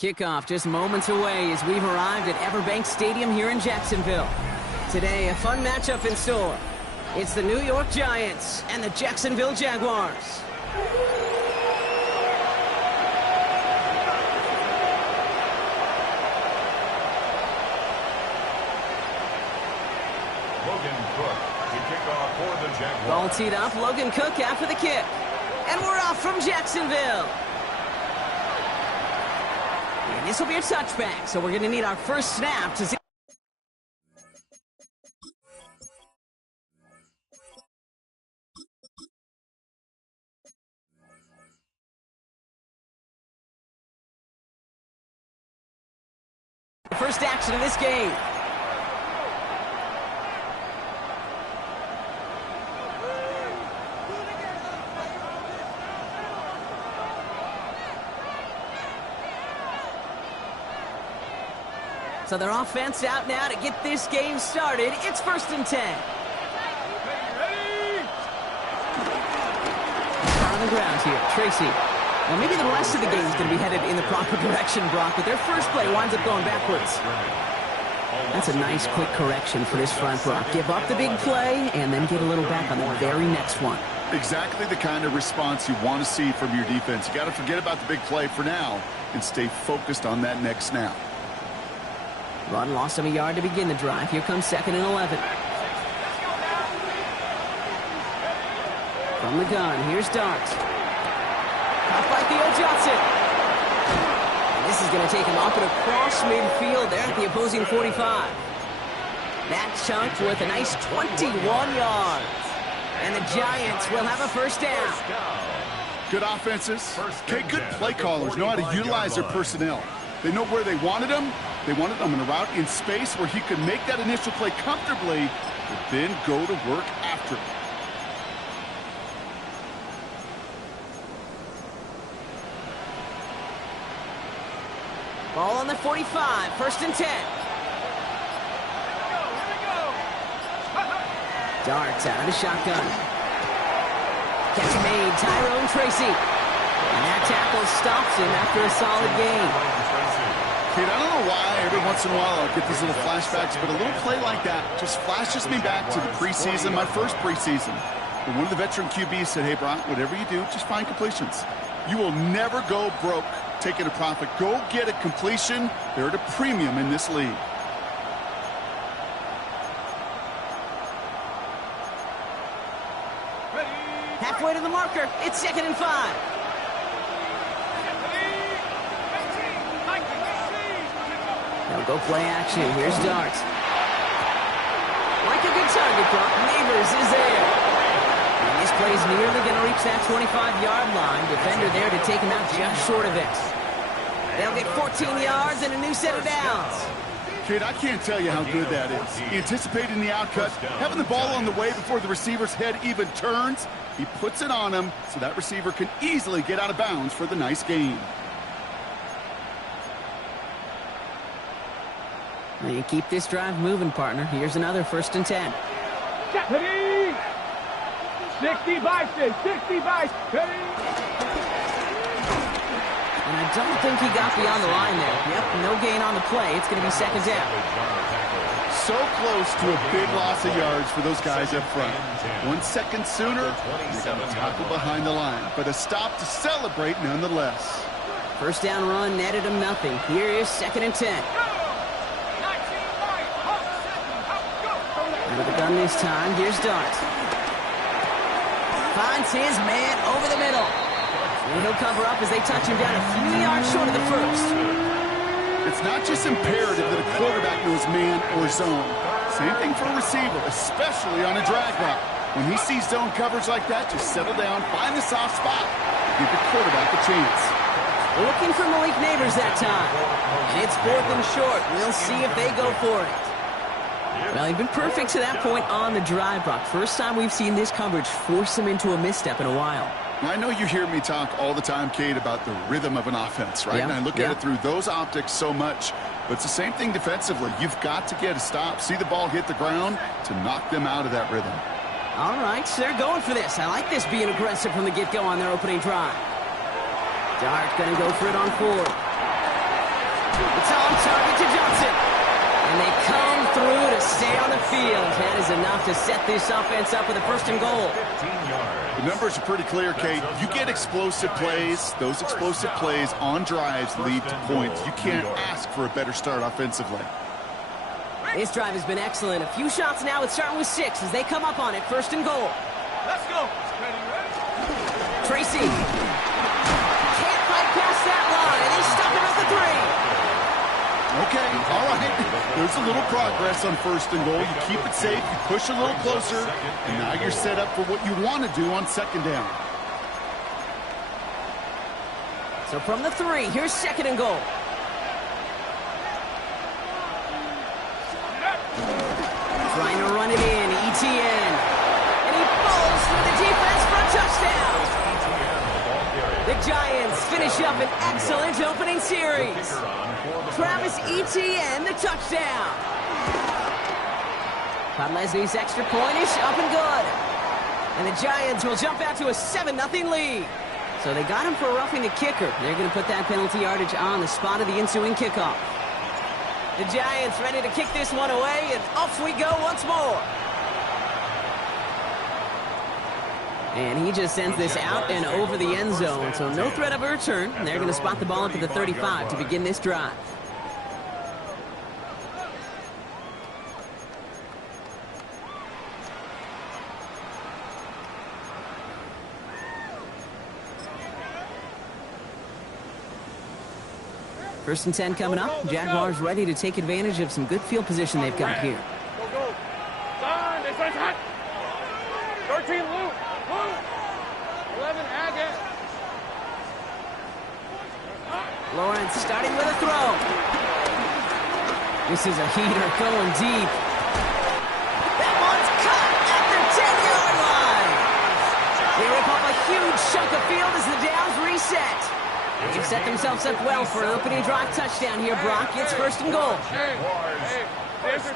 Kickoff just moments away as we've arrived at Everbank Stadium here in Jacksonville. Today, a fun matchup in store. It's the New York Giants and the Jacksonville Jaguars. Logan Cook to kick off for the Jaguars. Ball teed up, Logan Cook after the kick. And we're off from Jacksonville. And this will be a touchback, so we're going to need our first snap to see. First action of this game. So their offense out now to get this game started. It's 1st and 10. On the ground here, Tracy. Well, maybe the rest of the game is going to be headed in the proper direction, Brock, but their first play winds up going backwards. That's a nice, quick correction for this front, Brock. Give up the big play and then get a little back on the very next one. Exactly the kind of response you want to see from your defense. You got to forget about the big play for now and stay focused on that next snap. Run lost him a yard to begin the drive. Here comes 2nd and 11. From the gun, here's Dart. Caught by Theo Johnson. And this is going to take him up and across midfield there at the opposing 45. That chunk worth a nice 21 yards. And the Giants will have a first down. Good offenses. Okay, good play callers know how to utilize their personnel. They know where they wanted them. They wanted them in a route in space where he could make that initial play comfortably, but then go to work after it. Ball on the 45, 1st and 10. Darts out of the shotgun. Catch made, Tyrone Tracy. And that tackle stops him after a solid gain. Kate, I don't know why every once in a while I'll get these little flashbacks, but a little play like that just flashes me back to the preseason, my first preseason. And one of the veteran QBs said, hey, Brock, whatever you do, just find completions. You will never go broke taking a profit. Go get a completion. They're at a premium in this league. Halfway to the marker. It's 2nd and 5. They'll go play action. Here's Dart. Like a good target, Brock. Neighbors is there. And this play's nearly going to reach that 25-yard line. Defender there to take him out just short of it. They'll get 14 yards and a new set of downs. Kid, I can't tell you how good that is. Anticipating the outcut, having the ball on the way before the receiver's head even turns. He puts it on him so that receiver can easily get out of bounds for the nice gain. Now you keep this drive moving, partner. Here's another 1st and 10. 65, 65, And I don't think he got beyond the line there. Yep, no gain on the play. It's going to be 2nd down. So close to a big loss of yards for those guys up front. 1 second sooner, they got a tackle behind the line. But a stop to celebrate nonetheless. First down run netted him nothing. Here is 2nd and 10. With the gun this time, here's Dart. Finds his man over the middle. And he'll cover up as they touch him down a few yards short of the first. It's not just imperative that a quarterback knows man or zone. Same thing for a receiver, especially on a drag route. When he sees zone coverage like that, just settle down, find the soft spot, give the quarterback a chance. Looking for Malik Neighbors that time. And it's 4th and short. We'll see if they go for it. Well, he'd been perfect to that point on the drive, Brock. First time we've seen this coverage force him into a misstep in a while. I know you hear me talk all the time, Kate, about the rhythm of an offense, right? And I look at it through those optics so much. But it's the same thing defensively. You've got to get a stop, see the ball hit the ground to knock them out of that rhythm. All right, so they're going for this. I like this being aggressive from the get-go on their opening drive. Dart going to go for it on 4. It's on target to Johnson. And they come through to stay on the field. That is enough to set this offense up with a 1st and goal. 15 yards. The numbers are pretty clear, Kate. You get explosive plays. Those explosive plays on drives lead to points. You can't ask for a better start offensively. This drive has been excellent. A few shots now. It's starting with 6 as they come up on it. 1st and goal. Let's go. Tracy. Can't fight past that line. And he's stuck at the 3. Okay, all right. There's a little progress on 1st and goal. You keep it safe, you push a little closer, and now you're set up for what you want to do on 2nd down. So from the 3, here's 2nd and goal. Trying to run it in, ETN. And he falls through the defense for a touchdown. The Giants finish up an excellent opening series. Travis Etienne, the touchdown. Todd Leslie's extra point is up and good. And the Giants will jump out to a 7-0 lead. So they got him for roughing the kicker. They're going to put that penalty yardage on the spot of the ensuing kickoff. The Giants ready to kick this one away, and off we go once more. And he just sends this out and over the end zone, so no threat of a return. They're going to spot the ball up at the 35 to begin this drive. First and 10 coming up. Jaguars ready to take advantage of some good field position they've got here. Go, go. Sign. This one's hot. 13, Luke. 11, Agate. Lawrence starting with a throw. This is a heater going deep. That one's caught at the 10-yard line. They rip up a huge chunk of field as the downs reset. They've set themselves up well for an opening drive touchdown here, Brock. It's 1st and goal. Hey,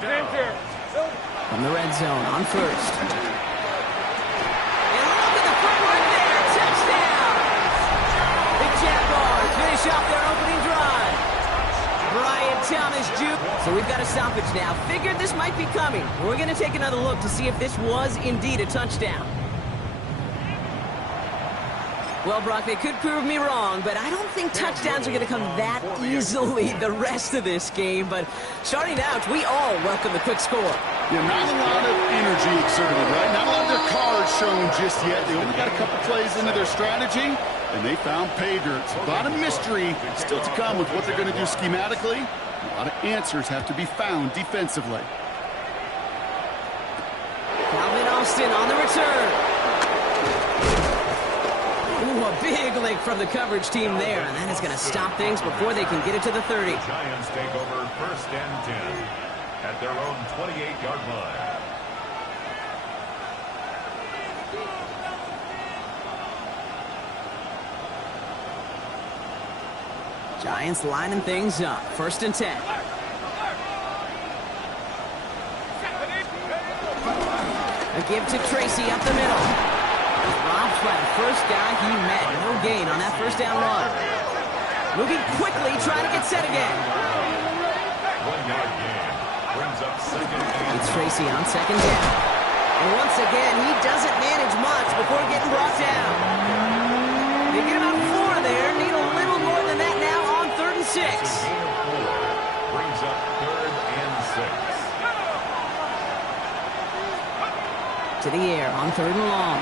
danger. From the red zone on 1st. And look at the footwork there. Touchdown! The Jaguars finish off their opening drive. Brian Thomas Jr. So we've got a stoppage now. Figured this might be coming. We're going to take another look to see if this was indeed a touchdown. Well, Brock, they could prove me wrong, but I don't think touchdowns are going to come that easily the rest of this game. But starting out, we all welcome the quick score. Yeah, not a lot of energy exerted, right? Not a lot of their cards shown just yet. They only got a couple plays into their strategy, and they found pay dirt. A lot of mystery still to come with what they're going to do schematically. A lot of answers have to be found defensively. Calvin Austin on the return. Ooh, a big lick from the coverage team there, and that is going to stop things before they can get it to the 30. The Giants take over 1st and 10 at their own 28-yard line. Giants lining things up. 1st and 10. A give to Tracy up the middle. Robbed by the first guy he met. No gain on that 1st down run. Moving quickly, trying to get set again. 1-yard gain. Brings up 2nd and It's Tracy on 2nd down. And once again, he doesn't manage much before getting brought down. They get about 4 there. Need a little more than that now on 3rd and 6. gain of 4. Brings up 3rd and 6. To the air on 3rd and long.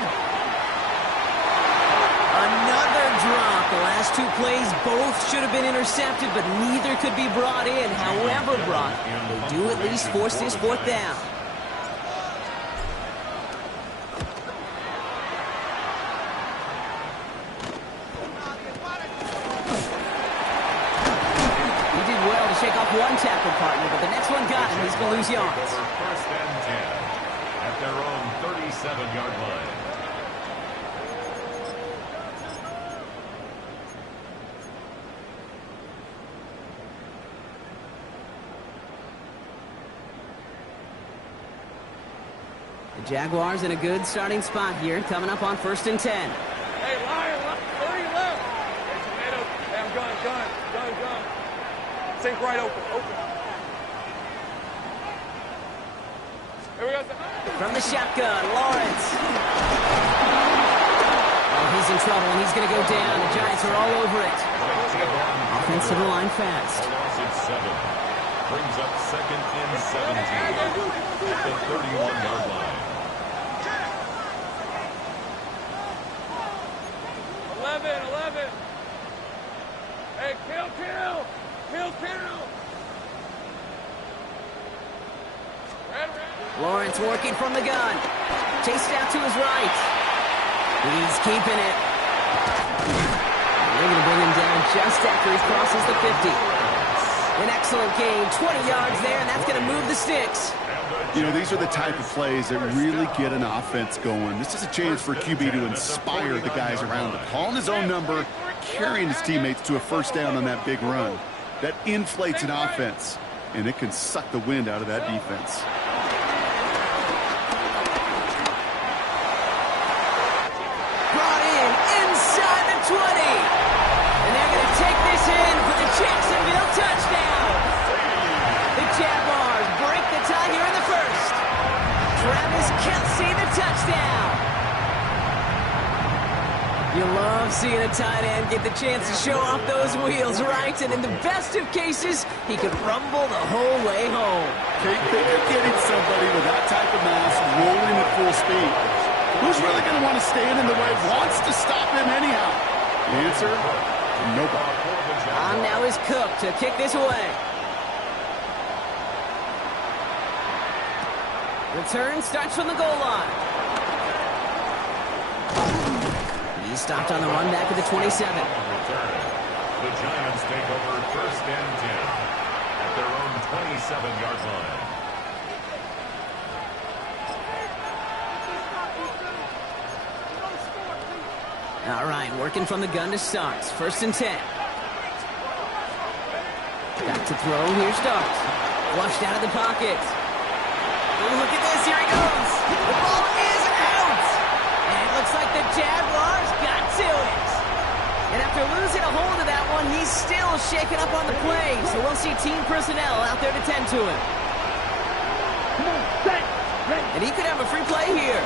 Another drop. The last 2 plays both should have been intercepted, but neither could be brought in. However, Brock, they do at least force this 4th down. He did well to shake off one tackle partner, but the next one got him. He's going to lose yards. 1st and 10 at their own 37-yard line. The Jaguars in a good starting spot here, coming up on 1st and 10. Hey, Lion, 30 left. Hey, Tomato. Hey, I'm gun. Sink right open. Here we go. From the shotgun, Lawrence. Oh, he's in trouble, and he's going to go down. The Giants are all over it. Offensive line fast. Loss at 7. Brings up second and 17 at the 31-yard line. 11. Hey, kill. Red. Lawrence working from the gun. Chased out to his right. He's keeping it. They're going to bring him down just after he crosses the 50. An excellent gain. 20 yards there, and that's going to move the sticks. You know, these are the type of plays that really get an offense going. This is a chance for QB to inspire the guys around him. Calling his own number, carrying his teammates to a first down on that big run. That inflates an offense, and it can suck the wind out of that defense. Brought in inside the 20. And they're going to take this in for the Jacksonville touchdown. The Jaguars break the tie here in the first. Travis Kelce, the touchdown. You love seeing a tight end get the chance to show off those wheels, right? And in the best of cases, he could rumble the whole way home. Can't think of getting somebody with that type of mass rolling at full speed. Who's really going to want to stand in the way, wants to stop him anyhow? The answer, nobody. On now is Cook to kick this away. Return starts from the goal line. He's stopped on the run back at the 27. The Giants take over first and 10 at their own 27-yard line. All right, working from the gun to start. First and 10. Got to throw. Here's Starks. Flushed out of the pocket. Oh, look at this. Here he goes. The ball is out. And it looks like the Jaguars got to it. And after losing a hold of that one, he's still shaking up on the play. So we'll see team personnel out there to tend to him. And he could have a free play here.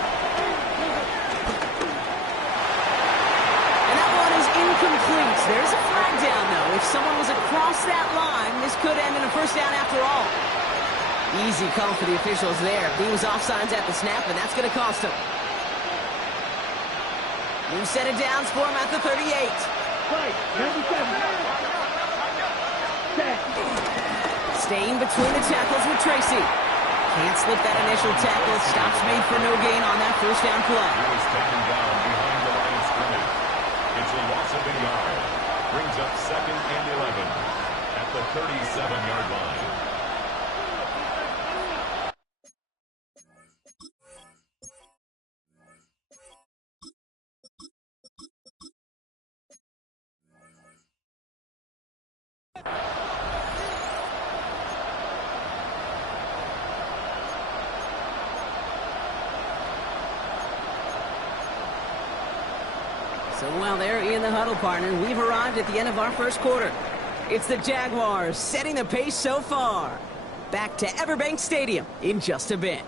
Incomplete. There's a flag down, though. If someone was across that line, this could end in a first down after all. Easy call for the officials there. He was offsides at the snap, and that's going to cost him. New set of downs for him at the 38. Staying between the tackles with Tracy. Can't slip that initial tackle. Stops made for no gain on that first down play. He was taken down behind the line of scrimmage. It's a loss of a yard. Brings up second and 11 at the 37-yard line. So while they're in the huddle, partner, we've arrived at the end of our first quarter. It's the Jaguars setting the pace so far. Back to Everbank Stadium in just a bit.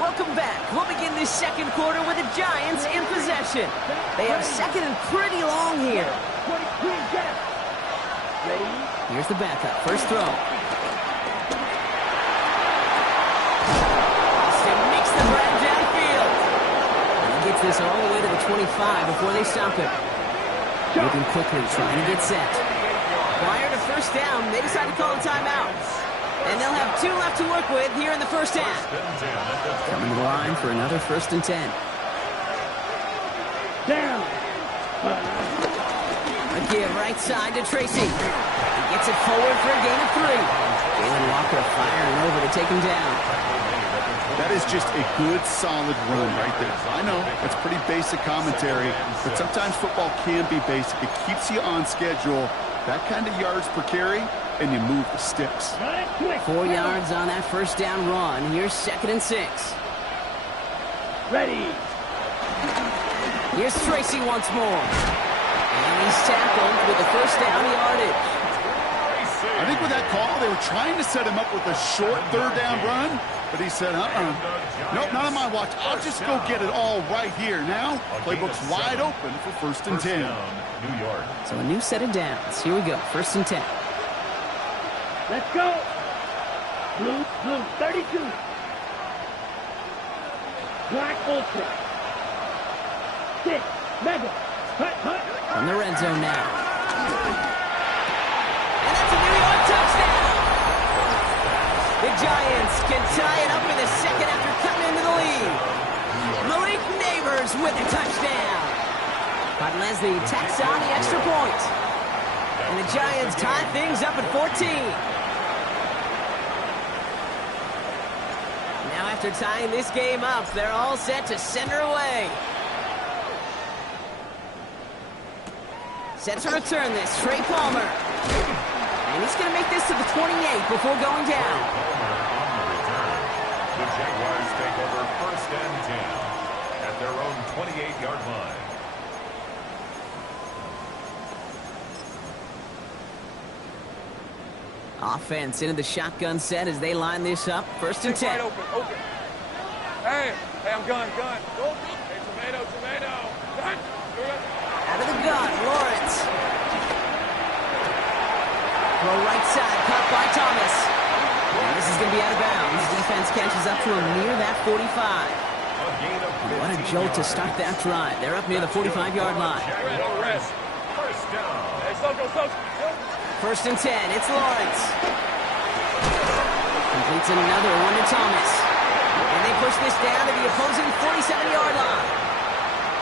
Welcome back. We'll begin this second quarter with the Giants in possession. They have second and pretty long here. Here's the backup. First throw. Gets this all the way to the 25 before they stop him. Moving quickly, trying to get set. Prior to first down, they decide to call a timeout. And they'll have 2 left to work with here in the first half. Coming to the line for another first and 10. Down. A give right side to Tracy. He gets it forward for a gain of 3. Jalen Walker firing over to take him down. That is just a good, solid run right there. I know, it's pretty basic commentary, but sometimes football can be basic. It keeps you on schedule. That kind of yards per carry, and you move the sticks. 4 yards on that first down run. Here's second and 6. Ready. Here's Tracy once more. And he's tackled with the first down yardage. I think with that call, they were trying to set him up with a short third down run, but he said, nope, not on my watch. I'll just go get it all right here. Now, playbook's wide open for 1st and 10. New York. So a new set of downs. Here we go, 1st and 10. Let's go. Blue, 32. Black ultra. 6, mega. Hut. On the red zone now. And that's a New York touchdown! The Giants can tie it up in the second after cutting into the lead. Malik Neighbors with a touchdown. But Leslie tacks on the extra point. And the Giants tie things up at 14. Now after tying this game up, they're all set to send her away. Set to return this, Trey Palmer. And he's going to make this to the 28 before going down. Palmer on the return. The Jaguars take over 1st and 10 at their own 28-yard line. Offense into the shotgun set as they line this up. 1st and 10. Wide open. Hey, I'm gun. Hey, tomato. Gun. Out of the gun, Lawrence. Throw right side, caught by Thomas. And this is going to be out of bounds. Defense catches up to him near that 45. What a jolt to start that drive. They're up near the 45-yard line. First down. Hey, Soko. 1st and 10, it's Lawrence. Completes another one to Thomas. And they push this down to the opposing 47-yard line.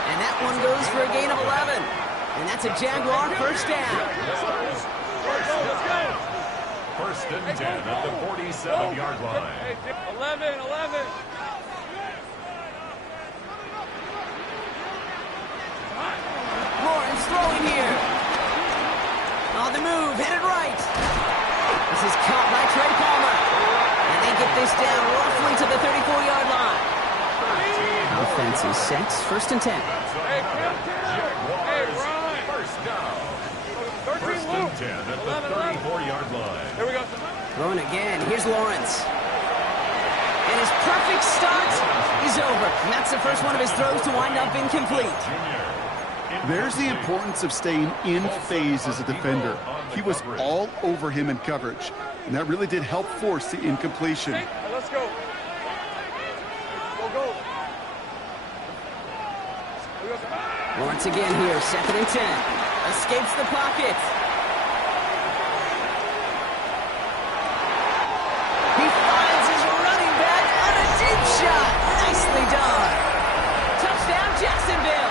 And that one goes for a gain of 11. And that's a Jaguar first down. Let's go. 1st and 10 at the 47-yard line. Hey, 11. Lawrence throwing here. On the move, headed right. This is caught by Trey Palmer. And they get this down roughly to the 34-yard line. Offense is set, 1st and 10. Hey, Jaguars, Ryan. first down. 13 1st and 10 at the 34-yard line. Here we go. Throwing again, here's Lawrence. And his perfect start is over. And that's the first one of his throws to wind up incomplete. There's the importance of staying in phase as a defender. He was all over him in coverage, and that really did help force the incompletion. Hey, let's go. Go. Lawrence again here, 2nd and 10. Escapes the pocket. He finds his running back on a deep shot. Nicely done. Touchdown, Jacksonville.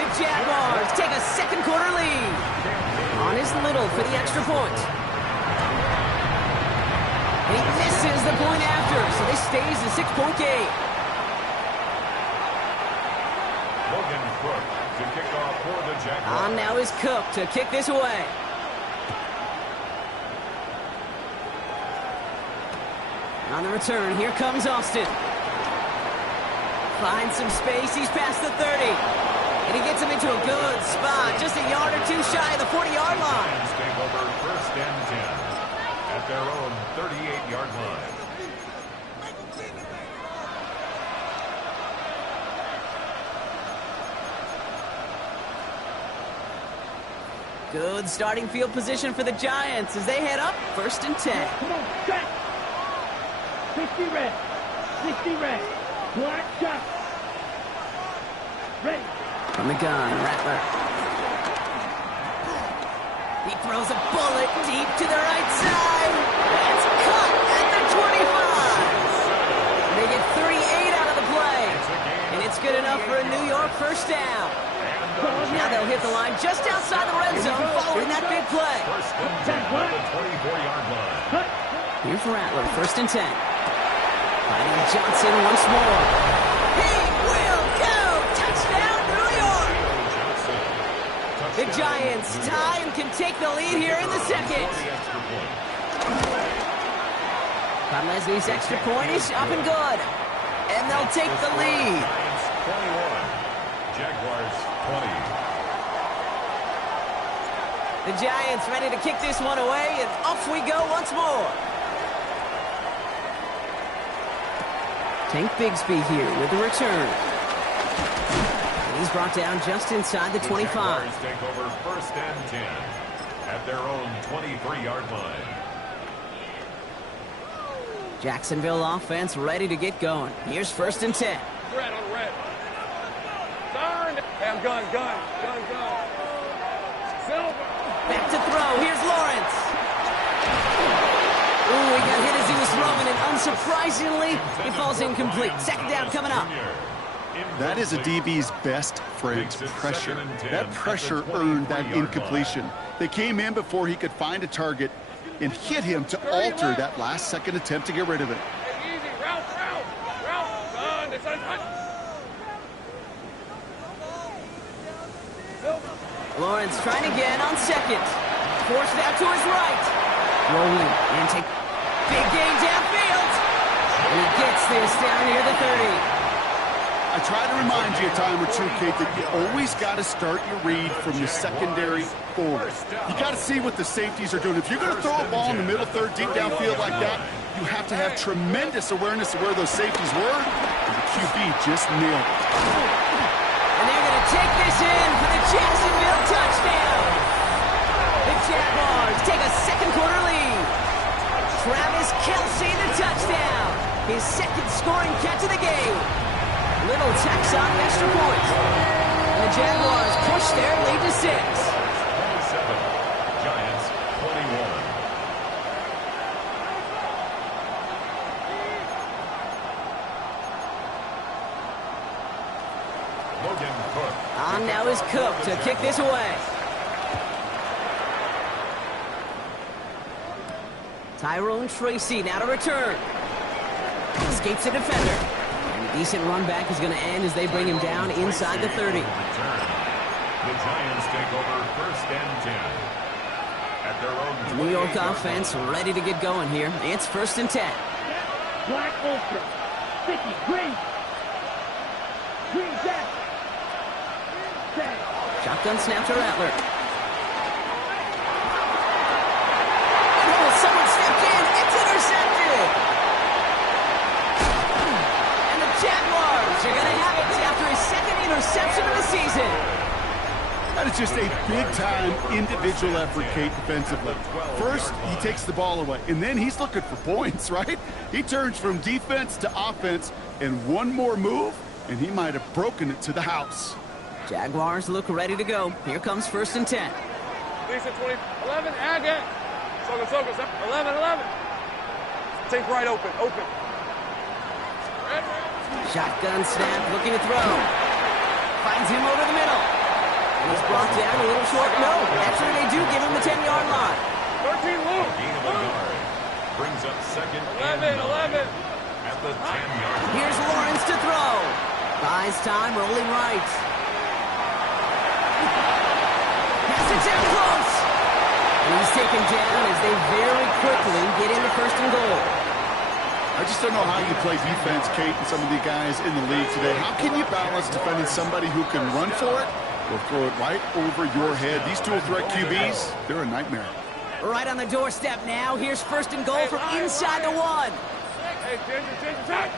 The Jaguars take a second quarter lead. On his Little for the extra point. He misses the point after, so this stays a 6-point game. Logan Cook to kick off for the Jaguars. On now is Cook to kick this away. On the return, here comes Austin. Finds some space, he's past the 30. And he gets him into a good spot, just a yard or two shy of the 40-yard line. Lions take over 1st and 10 at their own 38-yard line. Good starting field position for the Giants as they head up 1st and 10. Come on, set. 60 red. Black shot. Ready. From the gun, Rattler. He throws a bullet deep to the right side. It's caught at the 25. They get 38 out of the play. And it's good enough for a New York first down. Now they'll hit the line just outside the red zone following that big play. 1st and 10 at the 24-yard line. Here's Rattler, 1st and 10. Finding Johnson once more. He will go! Touchdown, New York! The Giants tie and can take the lead here in the second. Todd Leslie's extra point is up and good. And they'll take the lead. Jaguars 20. The Giants ready to kick this one away, and off we go once more. Tank Bigsby here with the return. And he's brought down just inside the 25. Jaguars take over 1st and 10 at their own 23-yard line. Jacksonville offense ready to get going. Here's 1st and 10. Red on red. Turn. Hey, I'm gun. Silver. Back to throw. Here's Lawrence. Ooh, he got hit as he was throwing, and unsurprisingly, he falls incomplete. 2nd down coming up. That is a DB's best friend, pressure. That pressure earned that incompletion. They came in before he could find a target and hit him to alter that last-second attempt to get rid of it. Hey, easy. Route. Gun. It's on. Lawrence trying again on 2nd. Forced out to his right. Rolling and take big gain downfield. And he gets this down near the 30. I try to remind you a time or two, Kate, that you always got to start your read from the secondary forward. You got to see what the safeties are doing. If you're going to throw a ball in the middle third, deep downfield like that, you have to have tremendous awareness of where those safeties were. And the QB just nailed it. And they're going to take this in for the Jacksonville touchdown. The Jaguars take a 2nd quarter lead. Travis Kelce the touchdown. His 2nd scoring catch of the game. Little tax on the extra point. And the Jaguars push their lead to 6. 27. Giants 21. Logan Cook. On now is Cook to kick this away. Tyrone Tracy now to return. Escapes the defender. Decent run back is going to end as they bring him down inside the 30. The Giants take over 1st and 10 at their own New York 28-yard offense line. ready to get going here. It's 1st and 10. Black ultra. Sticky. Green. Green jack. Shotgun snap to Rattler. Oh, someone stepped in. It's intercepted. Jaguars are going to have it after his 2nd interception of the season. That is just a big-time individual effort, Kate, defensively. First, he takes the ball away, and then he's looking for points, right? He turns from defense to offense, and one more move, and he might have broken it to the house. Jaguars look ready to go. Here comes 1st and 10. Decent 20. 11. Again. Soga. 11. Take right open. Red. Shotgun snap, looking to throw. Finds him over the middle. And he's brought down a little short. No, actually they do give him the 10-yard line. 13. Luke. Gain of a yard. Brings up 2nd and 11. at the 10-yard line. Here's Lawrence to throw. Buys time, rolling right. Pass it down close. And he's taken down as they very quickly get into 1st and goal. I just don't know how you play defense, Kate, and some of the guys in the league today. How can you balance defending somebody who can run for it or throw it right over your head? These dual-threat QBs, they're a nightmare. Right on the doorstep now. Here's 1st and goal from inside the 1. Hey, Ginger, check.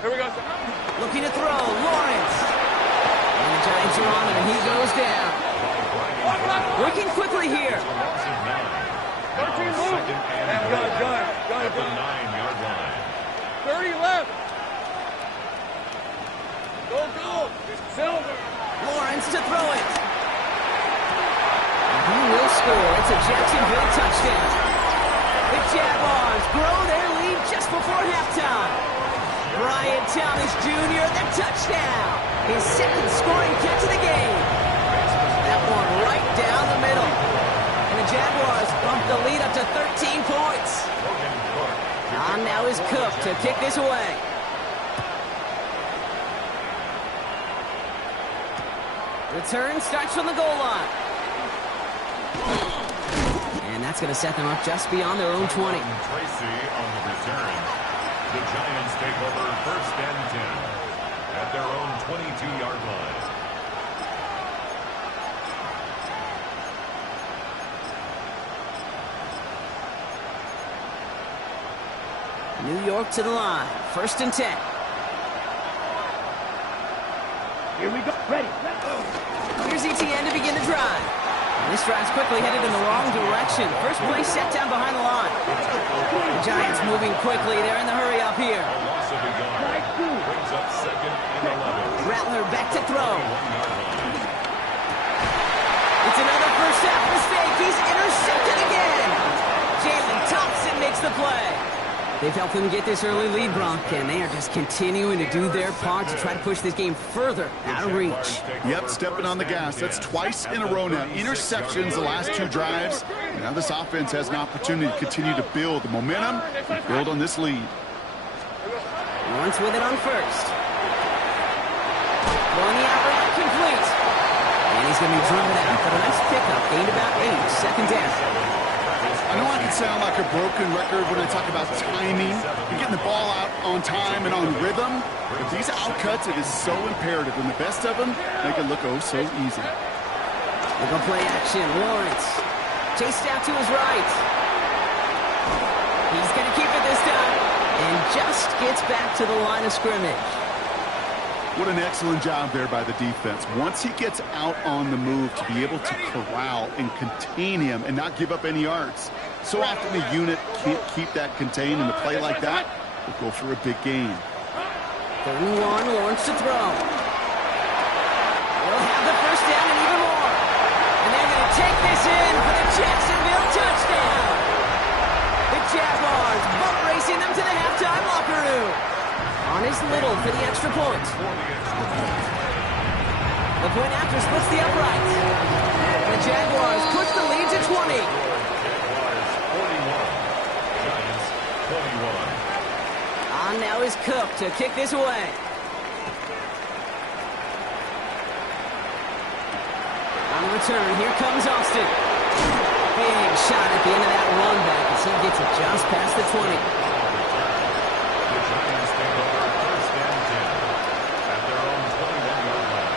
Here we go. Looking to throw. Lawrence. And the Giants are on him, and he goes down. Working quickly here. 13 Luke. Gun. At the 9-yard line. 30 left. Go. Silver. Lawrence to throw it. And he will score. It's a Jacksonville touchdown. The Jaguars grow their lead just before halftime. Brian Thomas Jr., the touchdown. His 2nd scoring catch of the game. That one right down the middle. And the Jaguars bump the lead up to 13 points. On now is Cook to kick this away. Return starts from the goal line. And That's going to set them up just beyond their own 20. Tracy on the return. The Giants take over 1st and 10 at their own 22-yard line. New York to the line. 1st and 10. Here we go. Ready. Here's ETN to begin the drive. And this drive's quickly headed in the wrong direction. First play set down behind the line. The Giants moving quickly. They're in the hurry up here. A loss of a yard. Brings up 2nd and 11. Rattler back to throw. It's another first half mistake. He's intercepted again. Jalen Thompson makes the play. They've helped them get this early lead, Bronk, and they are just continuing to do their part to try to push this game further out of reach. Yep, stepping on the gas. That's twice in a row now. Interceptions the last 2 drives. Now this offense has an opportunity to continue to build the momentum and build on this lead. Lawrence with it on first. Going the outright complete. And he's going to be driven out, but a nice pickup. Gained about 8. 2nd down. I know I can sound like a broken record when I talk about timing and getting the ball out on time and on rhythm, but these outcuts, it is so imperative, and the best of them make it look oh so easy. They'll go play action. Lawrence chased out to his right. He's going to keep it this time and just gets back to the line of scrimmage. What an excellent job there by the defense. Once he gets out on the move, to be able to corral and contain him and not give up any yards. So often the unit can't keep that contained, and a play like that will go for a big gain. 3rd and 1, Lawrence to throw. They'll have the first down and even more. And they're going to take this in for the Jacksonville touchdown. The Jaguars boat racing them to the halftime locker room. On is Little for the extra point. The point after splits the uprights. The Jaguars push the lead to 20. Jaguars 41. Giants 21. On now is Cook to kick this away. On the return, here comes Austin. Big shot at the end of that run back as he gets it just past the 20. The Giants take over 1st and 10 at their own 21-yard line.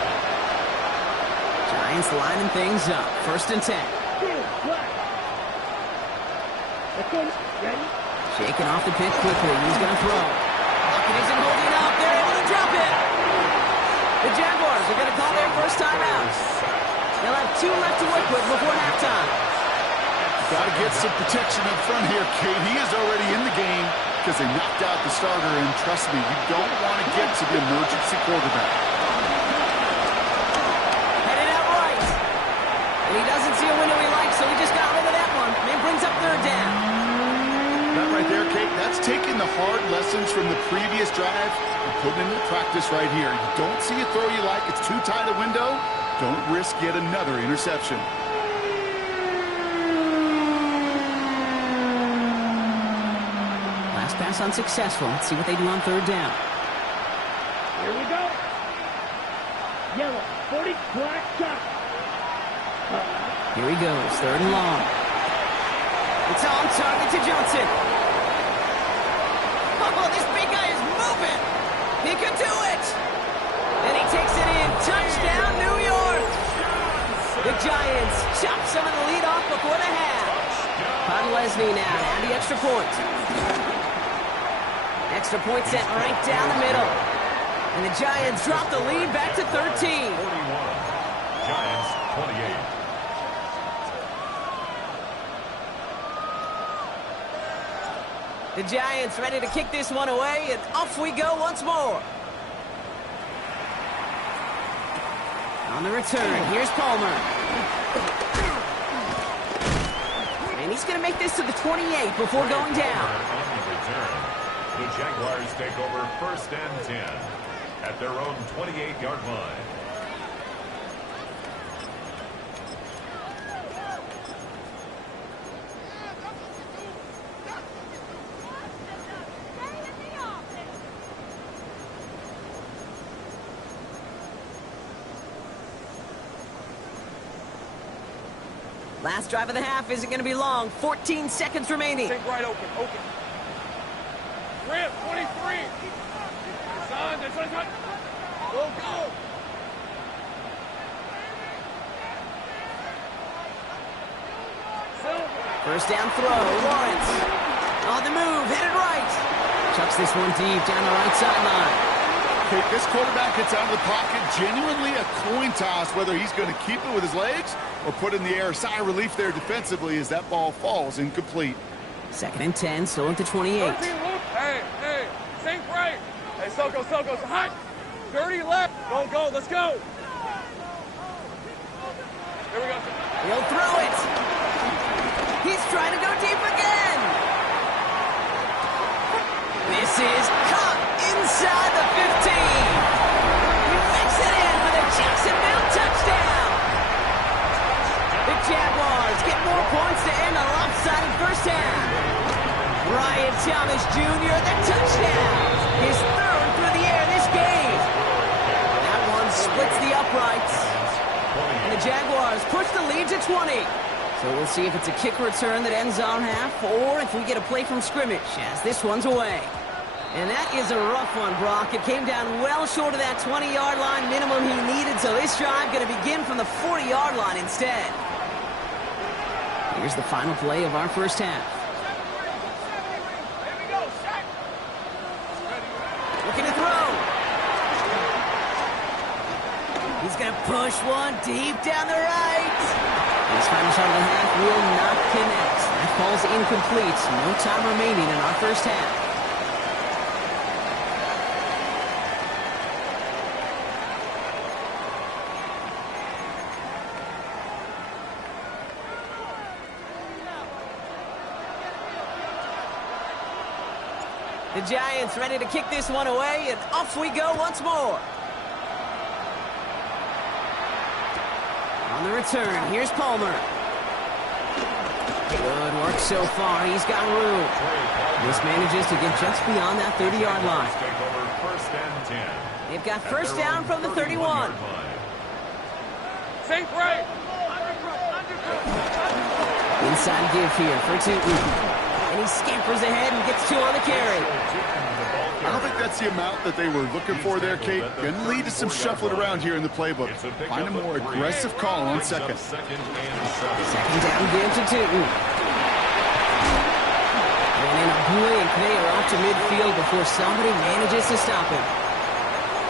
Giants lining things up. 1st and 10. Ready. Shaking off the pit quickly. He's going to throw. Lockett isn't holding up. They're able to drop it. The Jaguars are going to call their first timeout. They'll have 2 left to work with before halftime. Got to get some protection up front here, Kate. He is already in the game because they knocked out the starter, and trust me, you don't want to get to the emergency quarterback. Headed out right. And he doesn't see a window he likes, so he just got rid of that one. And brings up 3rd down. That right there, Kate, that's taking the hard lessons from the previous drive and putting it into practice right here. You don't see a throw you like, it's too tight a window, don't risk yet another interception. Last pass unsuccessful. Let's see what they do on 3rd down. Here we go. Yellow, 40, black, shot. Here he goes. 3rd and long. It's on target to Johnson. Oh, this big guy is moving. He could do it. And he takes it in. Touchdown, New York. The Giants chop some of the lead off before the half. Podlesny now and the extra point. Extra point set right down the middle. And the Giants drop the lead back to 13. 41. Giants 28. The Giants ready to kick this one away, and off we go once more. On the return, here's Palmer. And he's going to make this to the 28 before going down. On the return, the Jaguars take over 1st and 10 at their own 28-yard line. Last drive of the half isn't going to be long. 14 seconds remaining. Take right open. Rip, 23. Son, that's what. Go. First down throw, Lawrence. On the move, headed right. Chucks this one deep down the right sideline. Okay, this quarterback gets out of the pocket, genuinely a coin toss, whether he's going to keep it with his legs or put it in the air. Sigh of relief there defensively as that ball falls incomplete. 2nd and 10, still at the 28. Hey, think right. Hey, Soko's hot. 30 left. Go, let's go. Here we go. He'll throw it. He's trying to go deep again. This is caught inside the 15. He makes it in for the Jacksonville touchdown. The Jaguars get more points to end a lopsided first half. Brian Thomas Jr., the touchdown. His 3rd through the air this game. That one splits the uprights. And the Jaguars push the lead to 20. So we'll see if it's a kick return that ends on half or if we get a play from scrimmage as this one's away. And that is a rough one, Brock. It came down well short of that 20-yard line minimum he needed, so this drive going to begin from the 40-yard line instead. Here's the final play of our first half. Looking to throw. He's going to push one deep down the right. His final shot of the half will not connect. That falls incomplete. No time remaining in our first half. The Giants ready to kick this one away, and off we go once more. On the return, here's Palmer. Good work so far. He's got room. This manages to get just beyond that 30-yard line. They've got first down from the 31. Think right. Inside give here for Tootin. And he scampers ahead and gets 2 on the carry. I don't think that's the amount that they were looking for there, Kate. Going to lead to some shuffling around here in the playbook. Find a more aggressive call on second. Second down give to Tootin. And in a blink, they are out to midfield before somebody manages to stop him.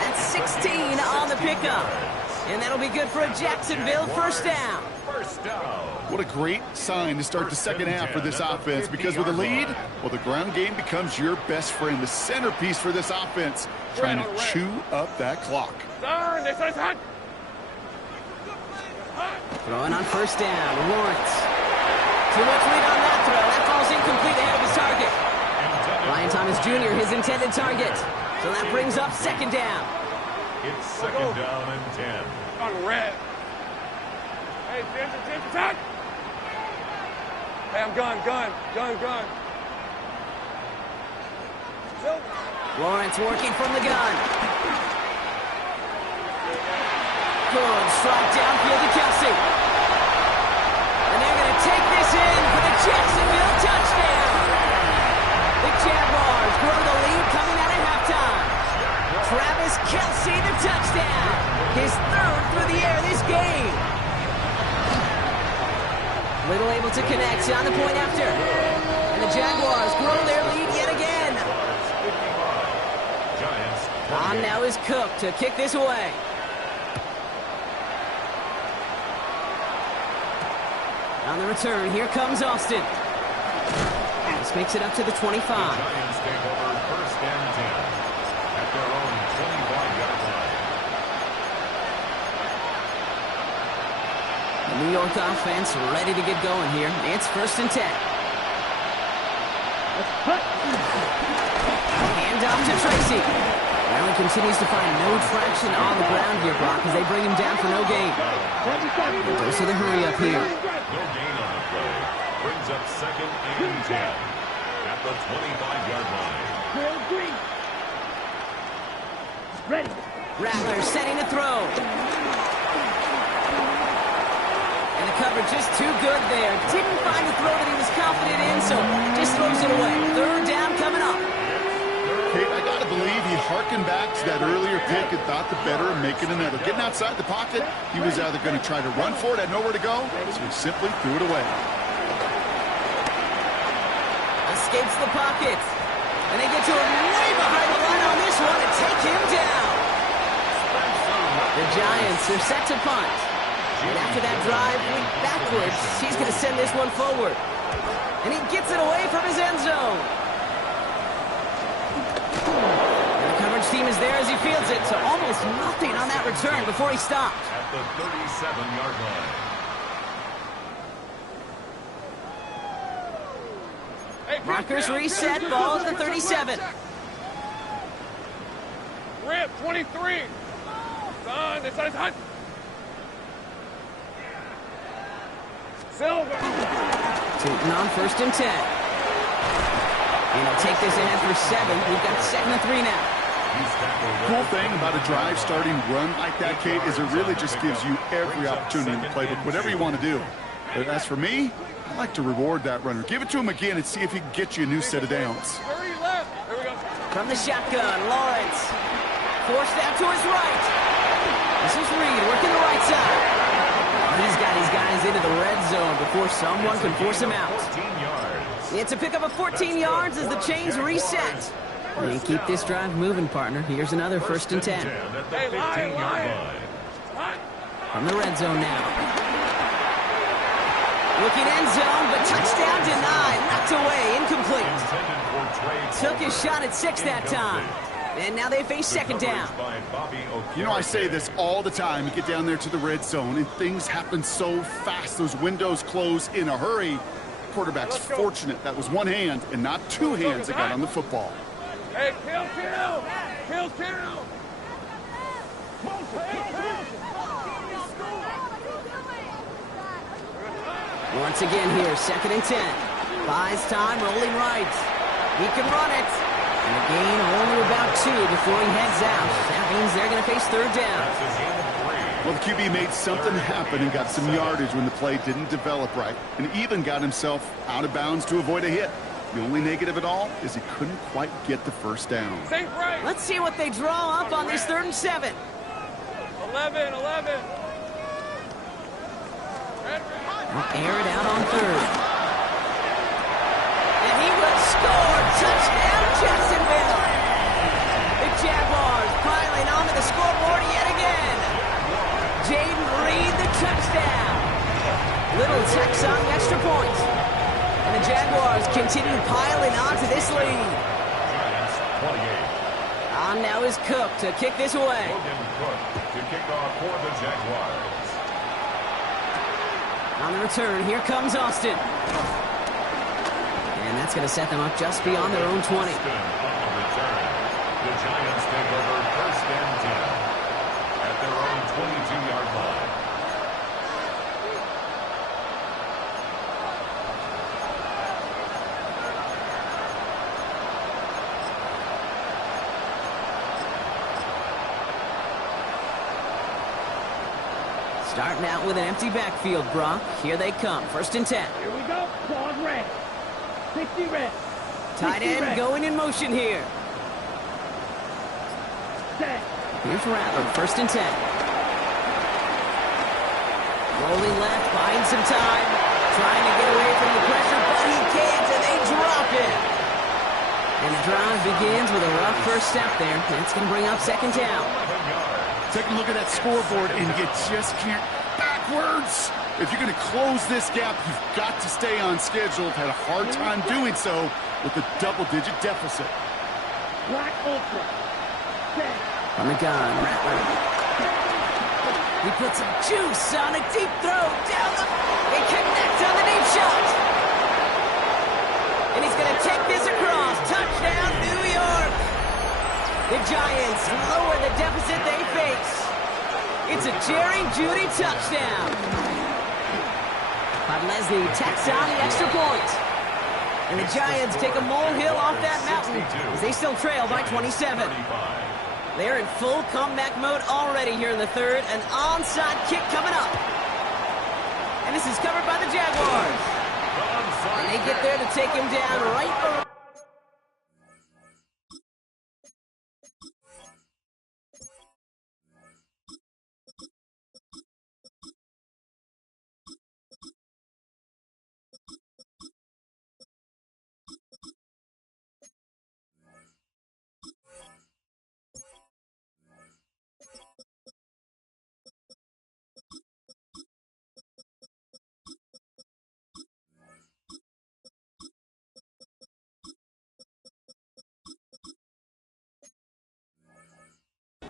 That's 16 on the pickup. And that'll be good for a Jacksonville first down. What a great sign to start the second half for this offense, because with a lead, well, the ground game becomes your best friend, the centerpiece for this offense, trying to chew up that clock. Throwing on first down, Lawrence. Too much lead on that throw. That falls incomplete ahead of his target. Brian Thomas Jr., his intended target. So that brings up second down. It's second down and 10. On red. Hey, Jim, attack! Hey, I'm gun. Lawrence working from the gun. Good strike downfield to Kelsey. And they're going to take this in for the Jacksonville touchdown. The Jaguars grow the lead coming out of halftime. Travis Kelsey, the touchdown. His 3rd through the air this game. Little able to connect on the point after. And the Jaguars grow their lead yet again. On now is Cook to kick this away. On the return, here comes Austin. This makes it up to the 25. Giants take over first and 10 at their own 25-yard line. The New York offense ready to get going here. It's first and 10. Hand off to Tracy. Allen continues to find no traction on the ground here, Brock, as they bring him down for no gain. Dose of the hurry up here. No gain on the play. Brings up second and 10 at the 25-yard line. Green. Ready. Rattler setting to throw. And the coverage just too good there. Didn't find the throw that he was confident in, so just throws it away. Third down coming up. Kate, I got to believe he harkened back to that earlier pick and thought the better of making another. Getting outside the pocket, he was either going to try to run for it, had nowhere to go, so he simply threw it away. Escapes the pocket. And they get to him way behind the line on this one and take him down. The Giants are set to punt. And after that drive went backwards, he's going to send this one forward. And he gets it away from his end zone. And the coverage team is there as he fields it, so almost nothing on that return before he stopped. At the 37-yard line. Markers reset, ball at the 37. Rip, 23. Son, this is hot. Silver. Tootin on 1st and 10. And he'll take this ahead for 7. We've got 2nd and 3 now. Cool thing about a drive starting run like that, Kate, is it really just gives you every opportunity in the playbook, whatever you want to do. But as for me, I like to reward that runner. Give it to him again and see if he can get you a new set of downs. 30 left. There we go. From the shotgun, Lawrence. Forced out to his right. This is Reed working the right side. He's got his guys into the red zone before someone can force him out. 14 yards. It's a pickup of 14 yards as the chains reset. And keep this drive moving, partner. Here's another 1st and 10. At the 15-yard line. From the red zone now. Looking end zone, but touchdown denied. Knocked away, incomplete. Took his shot at 6 that time. And now they face 2nd down. You know, I say this all the time. You get down there to the red zone, and things happen so fast. Those windows close in a hurry. Quarterback's fortunate that was one hand and not two hands that got on the football. Hey, kill. Once again here, 2nd and 10. Buys time, rolling right. He can run it. And a gain only about 2 before he heads out. That means they're going to face 3rd down. Well, the QB made something happen and got some yardage when the play didn't develop right, and even got himself out of bounds to avoid a hit. The only negative at all is he couldn't quite get the 1st down. Let's see what they draw up on this 3rd and 7. 11. Air it out on 3rd. And he will score. Touchdown, Jacksonville. The Jaguars piling onto the scoreboard yet again. Jaden Reed, the touchdown. Little Tex on the extra point. And the Jaguars continue piling onto this lead. On now is Cook to kick this away. Logan Cook to kick off for the Jaguars. On the return, here comes Austin. And that's going to set them up just beyond their own 20. On the return, the Giants take over 1st and 10 at their own 22-yard line. Starting out with an empty backfield, Brock. Here they come. 1st and 10. Here we go. Ball red. 60 red. Tight end going in motion here. Set. Here's Rattler. 1st and 10. Rolling left, buying some time. Trying to get away from the pressure, but he can't, and they drop it. And the drive begins with a rough 1st step there. That's going to bring up 2nd down. Take a look at that scoreboard, and you just can't backwards. If you're going to close this gap, you've got to stay on schedule. Had a hard time doing so with a double-digit deficit. Black Ultra. Set. From the gun, Rattler. He puts some juice on a deep throw down the... He connects on the deep shot. And he's going to take this across. Touchdown, New York. The Giants lower the deficit they face. It's a Jerry Jeudy touchdown. But Leslie tacks on the extra point. And the Giants take a molehill off that mountain as they still trail by 27. They're in full comeback mode already here in the 3rd. An onside kick coming up. And And this is covered by the Jaguars. And they get there to take him down right around.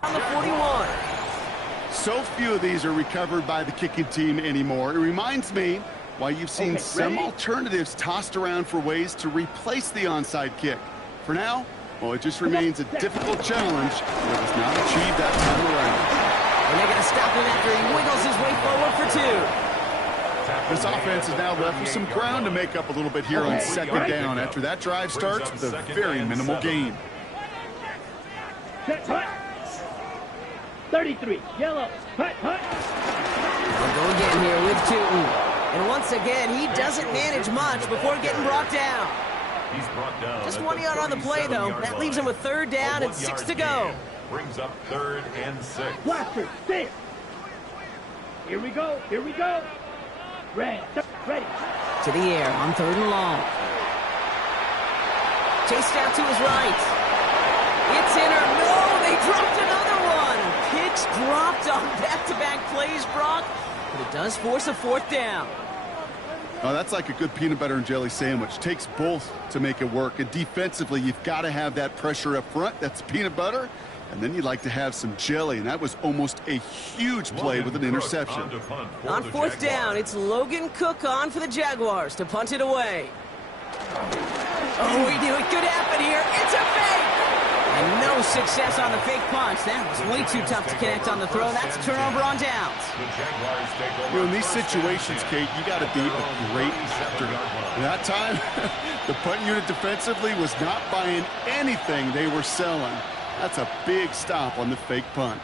On the 41. So few of these are recovered by the kicking team anymore. It reminds me why you've seen some alternatives tossed around for ways to replace the onside kick. For now, well, it just remains a difficult challenge that was not achieved that time around. And they're going to stop him after he wiggles his way forward for 2. This offense is now left with some ground to make up a little bit here on second down after that drive starts with a very minimal gain. Set, hut. 33, yellow, hut, hut. They'll go again here with Tootin. And once again, he doesn't manage much before getting brought down. He's brought down. Just 1 yard on the play, though. That leaves him with third down and 6 to go. Brings up 3rd and 6. Blaster, sit. Here we go, here we go. Ready. To the air on 3rd and long. Chased out to his right. It's in or no, they dropped another one. Kicks dropped on back-to-back plays, Brock. But it does force a 4th down. Oh, that's like a good peanut butter and jelly sandwich. Takes both to make it work. And defensively, you've got to have that pressure up front. That's peanut butter. And then you'd like to have some jelly. And that was almost a huge play with an interception. On 4th down, it's Logan Cook on for the Jaguars to punt it away. Oh, we knew it could happen here. It's a fake! And no success on the fake punch. That was way too tough to connect on the throw. That's a turnover on downs. You know, in these situations, Kate, you got to be a great actor. That time, the punt unit defensively was not buying anything they were selling. That's a big stop on the fake punt.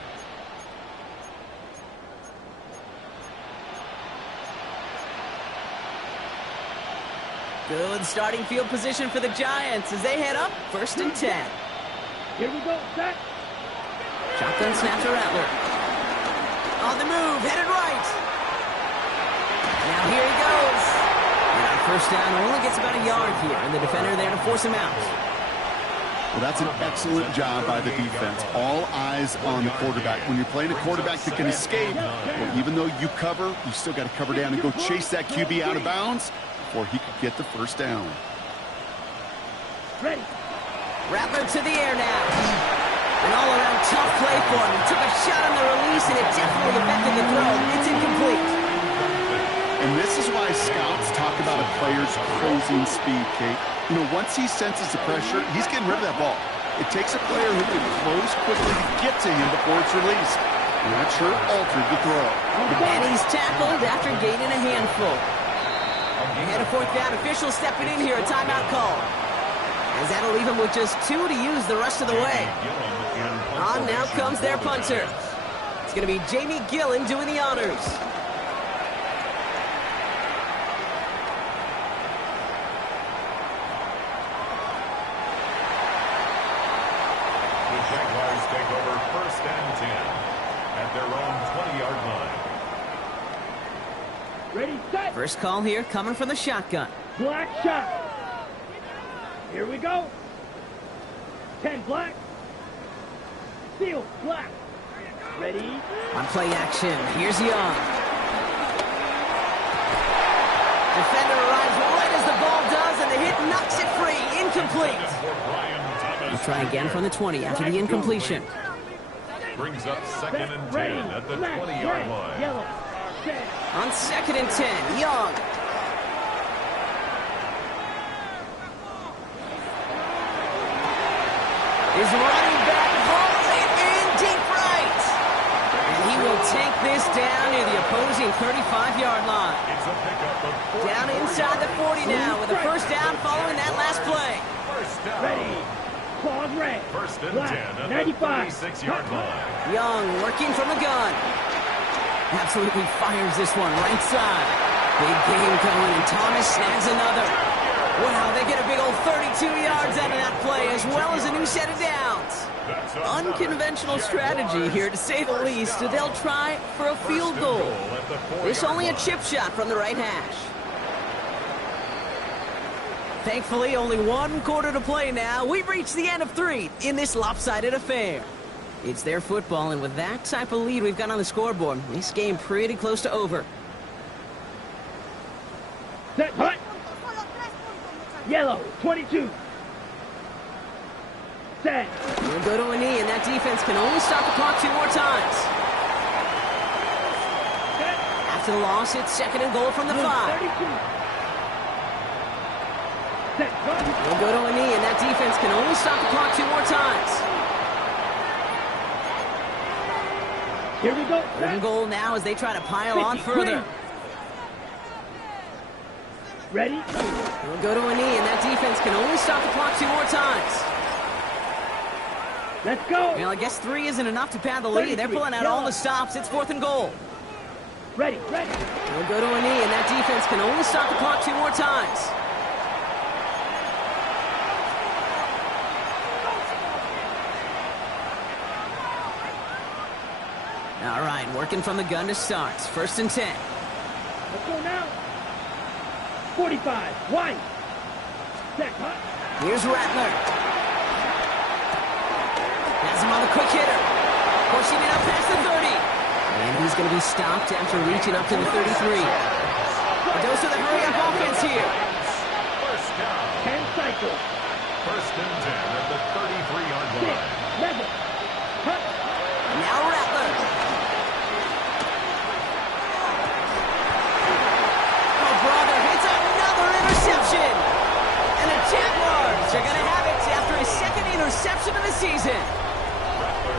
Good starting field position for the Giants as they head up 1st and 10. Here we go, set. Shotgun snap to Rattler. On the move, headed right. Now here he goes. And on 1st down, only gets about a yard here, and the defender there to force him out. Well, that's an excellent job by the defense. All eyes on the quarterback. When you're playing a quarterback that can escape, well, even though you cover, you still got to cover down and go chase that QB out of bounds before he could get the 1st down. Ready. Rattler to the air now. An all-around tough play for him. He took a shot on the release, and it definitely affected the throw. It's incomplete. And this is why scouts talk about a player's closing speed, Kate. You know, once he senses the pressure, he's getting rid of that ball. It takes a player who can close quickly to get to him before it's released. And that sure altered the throw. And he's tackled after gaining a handful. Ahead of 4th down, officials stepping in here, a timeout call. As that'll leave him with just 2 to use the rest of the way. On now comes their punter. It's going to be Jamie Gillen doing the honors. The Jaguars take over 1st and 10 at their own 20-yard line. Ready, set. First call here coming from the shotgun. Black shot. Here we go. 10 black. Steel black. Ready. On play action, here's Young. Defender arrives right as the ball does, and the hit knocks it free. Incomplete. We'll try again from the 20 after the incompletion. Brings up 2nd and 10 at the 20-yard line. Yellow. Set. On 2nd and 10, Young. His running back hauls it in deep right. And he will take this down near the opposing 35-yard line. It's a pickup of Down inside the 40 now with a 1st down following that last play. 1st down. Ready. Claws red. 1st and Black. 10 at 95. the 36-yard line. Young working from the gun. Absolutely fires this one right side. Big game going, and Thomas snags another. Wow, they get a big old 32 yards out of that play, as well as a new set of downs. Unconventional strategy here, to say the least. They'll try for a field goal. It's only a chip shot from the right hash. Thankfully, only one quarter to play now. We've reached the end of 3 in this lopsided affair. It's their football, and with that type of lead we've got on the scoreboard, this game pretty close to over. Set, hut. Yellow, 22. Set. We'll go to a knee, and that defense can only stop the clock 2 more times. Set. After the loss, it's 2nd and goal from the 5. 32. Set, hut. We'll go to a knee, and that defense can only stop the clock 2 more times. Here we go. 3rd and goal now as they try to pile on 53. further. Ready? We'll go to a knee, and that defense can only stop the clock 2 more times. Let's go. Well, I guess 3 isn't enough to pad the lead. They're pulling out all the stops. It's 4th and goal. Ready, ready. We'll go to a knee, and that defense can only stop the clock 2 more times. All right, working from the gun to start. 1st and 10. Let's go now. 45, wide. Set, hut. Here's Rattler. Has him on the quick hitter. Pushing it up past the 30. And he's going to be stopped after reaching up to the 33. A dose of the hurry-up offense here. 10 cycles. 1st and 10 at the 33-yard 6, line. level. Hut. Now Rattler. Oh, brother, it's another interception. And the Jaguars are going to have it after his 2nd interception of the season.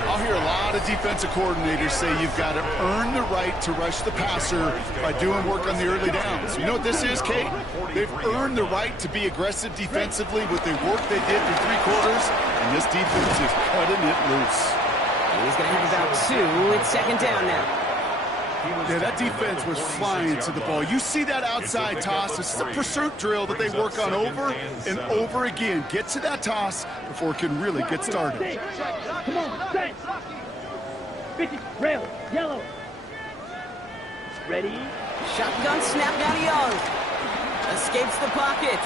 I'll hear a lot of defensive coordinators say you've got to earn the right to rush the passer by doing work on the early downs. You know what this is, Kate? They've earned the right to be aggressive defensively with the work they did for 3 quarters, and this defense is cutting it loose. He's going to have about 2. It's 2nd down now. Yeah, that defense was flying to the ball. You see that outside toss. It's a pursuit drill that they work on over and over again. Get to that toss before it can really get started. Come on, set. 50, rail, yellow. Ready? Shotgun snap down to Young. Escapes the pocket.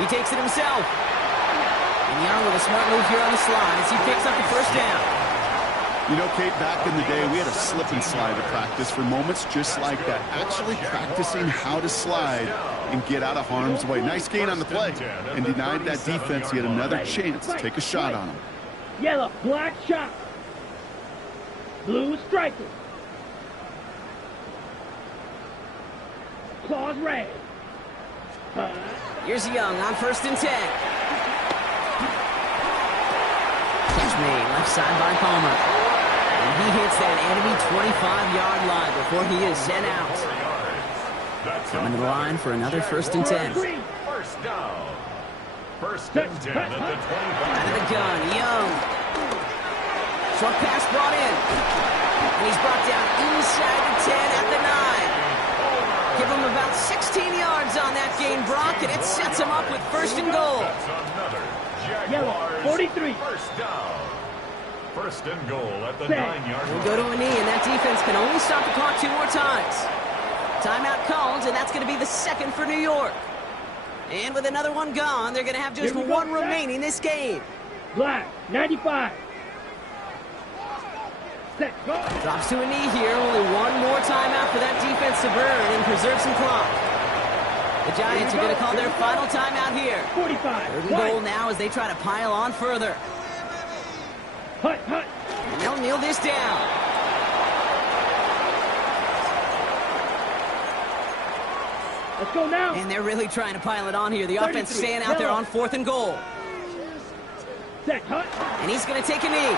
He takes it himself. And Young with a smart move here on the slide as he picks up the 1st down. You know, Kate, back in the day, we had a slip and slide to practice for moments just like that. Actually practicing how to slide and get out of harm's way. Nice gain on the play and denied that defense yet another chance to take a shot on him. Yellow, black shot. Blue striker. Claws red. Here's Young on 1st and 10. Catch made left side by Palmer. And he hits that enemy 25-yard line before he is sent out. Coming to the line for another 1st and 10. 1st down. 1st and 10 at the 25. Out of the gun, Young. Short pass brought in. And he's brought down inside the 10 at the 9. Give him about 16 yards on that gain, Brock, and it sets him up with 1st and goal. That's another Yellow, Jaguars 43. 1st down. 1st and goal at the Set. 9-yard line. We'll go to a knee, and that defense can only stop the clock 2 more times. Timeout called, and that's going to be the 2nd for New York. And with another one gone, they're going to have just Here we go, one remaining this game. Black, 95. Set, go. Drops to a knee here. Only one more timeout for that defense to burn and preserve some clock. The Giants are going to call their final timeout here. 45. 3rd and goal now as they try to pile on further. Hut, hut. And they'll kneel this down. Let's go now. And they're really trying to pile it on here. The offense staying out there on 4th and goal. Set, hut. And he's going to take a knee.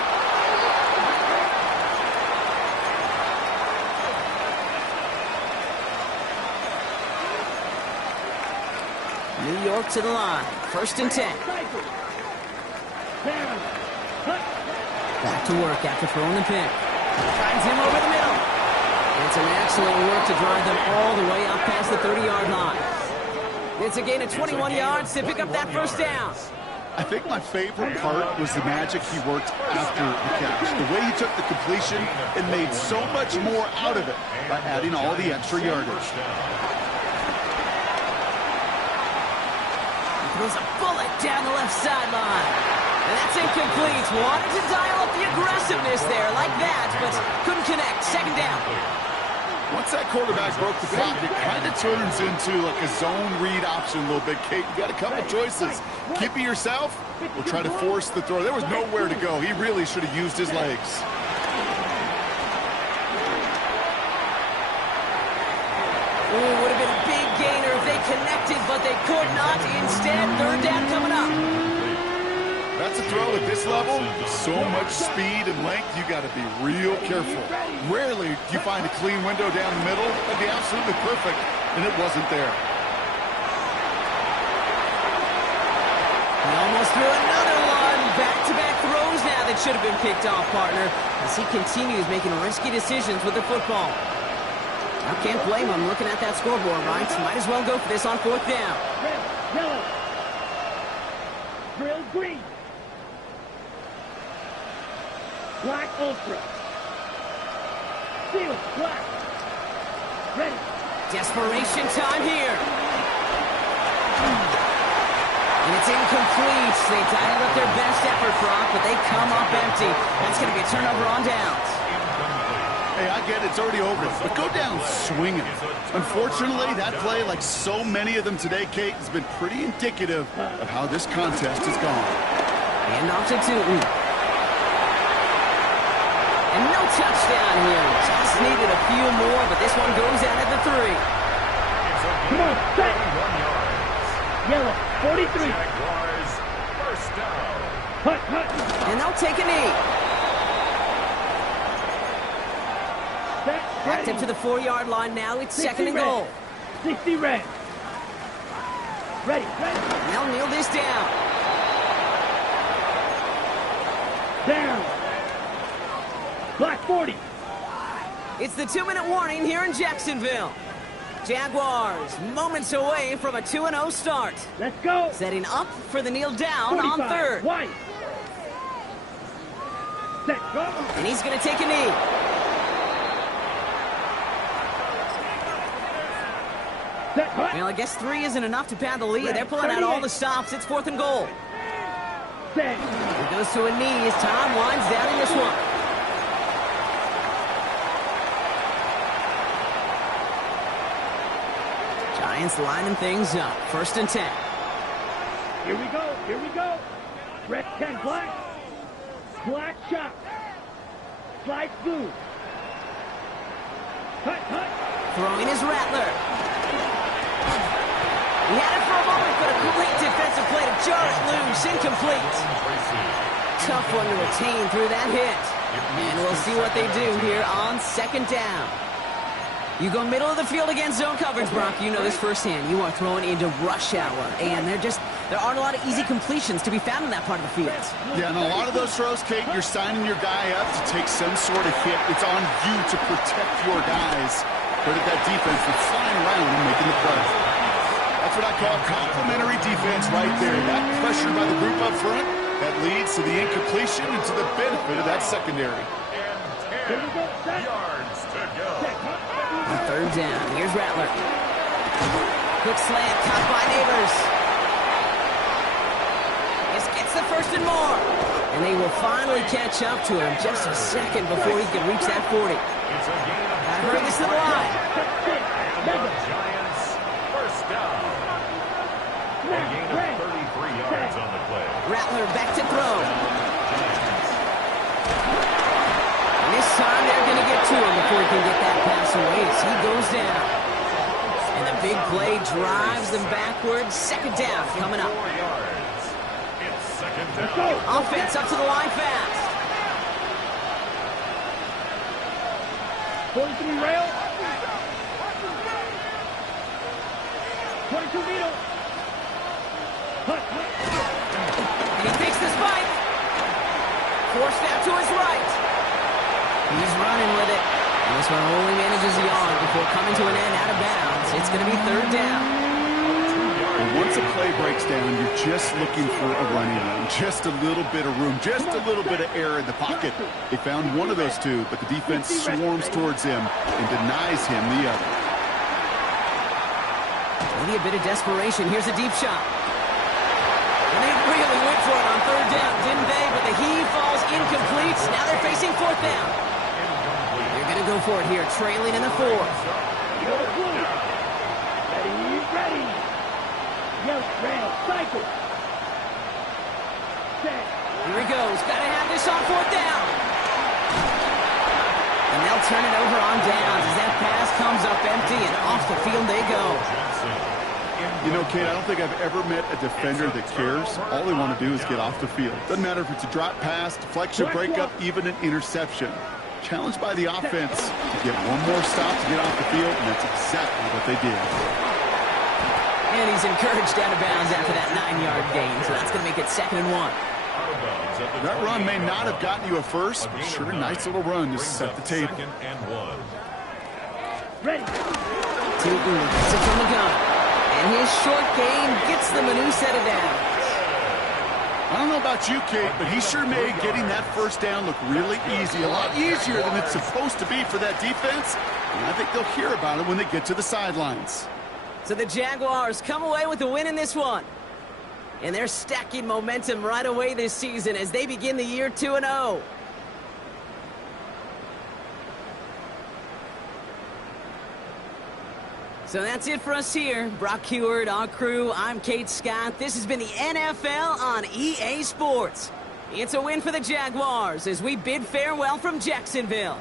New York to the line. 1st and 10. Cycle. Down. Hut. Back to work after throwing the pick. Finds him over the middle. And Some excellent work to drive them all the way up past the 30-yard line. It's a gain of 21 yards to pick up that first down. I think my favorite part was the magic he worked after the catch. The way he took the completion and made so much more out of it by adding all the extra yardage. He throws a bullet down the left sideline. And that's incomplete. Wanted to dial up the aggressiveness there like that, but couldn't connect. Second down. Once that quarterback broke the pocket, it kind of turns into like a zone read option a little bit, Kate. You got a couple choices. Keep it yourself or try to force the throw. There was nowhere to go. He really should have used his legs. Ooh, would have been a big gainer if they connected, but they could not. Instead, third down coming up. That's a throw at this level. So much speed and length, you got to be real careful. Rarely do you find a clean window down the middle. That'd be absolutely perfect, and it wasn't there. He almost threw another one. Back-to-back throws now that should have been picked off, partner, as he continues making risky decisions with the football. I can't blame him looking at that scoreboard, right? Might as well go for this on fourth down. Red, yellow. Drill green. Black ultra. Steel black. Ready. Desperation time here. And it's incomplete. They dialed up their best effort, Brock, but they come up empty. That's going to be a turnover on downs. Hey, I get it. It's already over. But go down swinging. Unfortunately, that play, like so many of them today, Kate, has been pretty indicative of how this contest has gone. And off to Tootin. And no touchdown here. Just needed a few more, but this one goes out at the 3. Come on, set. Yellow, 43. Jaguars, first down. Hut, hut. And they'll take a knee. Set, Backed ready. up to the 4-yard line now. It's second and red. goal. 60 red. Ready, ready. And they'll kneel this down. Down. Black 40. It's the 2-minute warning here in Jacksonville. Jaguars moments away from a 2-0 start. Let's go. Setting up for the kneel down on 45. third. White. Set, go. And he's going to take a knee. Set, hut. Well, I guess 3 isn't enough to pad the lead. They're pulling out all the stops. It's fourth and goal. Set. He goes to a knee as time winds down in this one. Giants lining things up. First and 10. Here we go. Here we go. Red 10 black. Black shot. Slide blue. Hut, hut. Throwing is Rattler. He had it for a moment, but a great defensive play to jar it loose. Incomplete. Tough one to retain through that hit. And we'll see what they do here on second down. You go middle of the field against zone coverage, Brock. You know this firsthand. You are throwing into rush hour, and there aren't a lot of easy completions to be found in that part of the field. Yeah, and a lot of those throws, Kate, you're signing your guy up to take some sort of hit. It's on you to protect your guys. Credit that defense for flying around and making the play. That's what I call complimentary defense right there. That pressure by the group up front, that leads to the incompletion and to the benefit of that secondary. Here we go. Set. Yards to go. Set, hut. On third down, here's Rattler. Quick slant, caught by Neighbors. This gets the first and more. And they will finally catch up to him just a second before he can reach that 40. It's a gain of Gotta hurry this to the line. Set, six. Mega. Giants, first down. A Snap. gain of Red. 33 yards on the play. Rattler back to throw. And this time they're going to get to him before he can get that pass away as he goes down. And the big play drives them backwards. Second down coming up. 4 yards. It's second Let's down. go. Offense up to the line fast. 43 rail. 22 needle. Hut, hut. And he takes the spike. Forced out to his right. He's running with it. And this one only manages the yard before coming to an end out of bounds. It's going to be third down. And once a play breaks down, you're just looking for a running room. Just a little bit of room, just a little bit of air in the pocket. They found one of those two, but the defense swarms towards him and denies him the other. Maybe a bit of desperation. Here's a deep shot. And they really went for it on third down, didn't they? But the heave falls incomplete. Now they're facing fourth down. They're going to go for it here, trailing in the fourth. Ready. Yep, rail, cycle. Set. Here he goes. Got to have this on fourth down. And they'll turn it over on downs as that pass comes up empty and off the field they go. You know, Kate, I don't think I've ever met a defender that cares. All they want to do is get off the field. Doesn't matter if it's a drop pass, deflection, breakup, even an interception. Challenged by the offense to get one more stop to get off the field, and that's exactly what they did. And he's encouraged out of bounds after that 9-yard gain, so that's going to make it 2nd and 1. That run may not have gotten you a first, but sure a nice little run to set the table. Ready. Tilton gets it from the gun. And his short gain gets them a new set of downs. I don't know about you, Kate, but he sure made getting that first down look really easy. A lot easier than it's supposed to be for that defense. And I think they'll hear about it when they get to the sidelines. So the Jaguars come away with a win in this one. And they're stacking momentum right away this season as they begin the year 2-0. So that's it for us here. Brock Heward, our crew, I'm Kate Scott. This has been the NFL on EA Sports. It's a win for the Jaguars as we bid farewell from Jacksonville.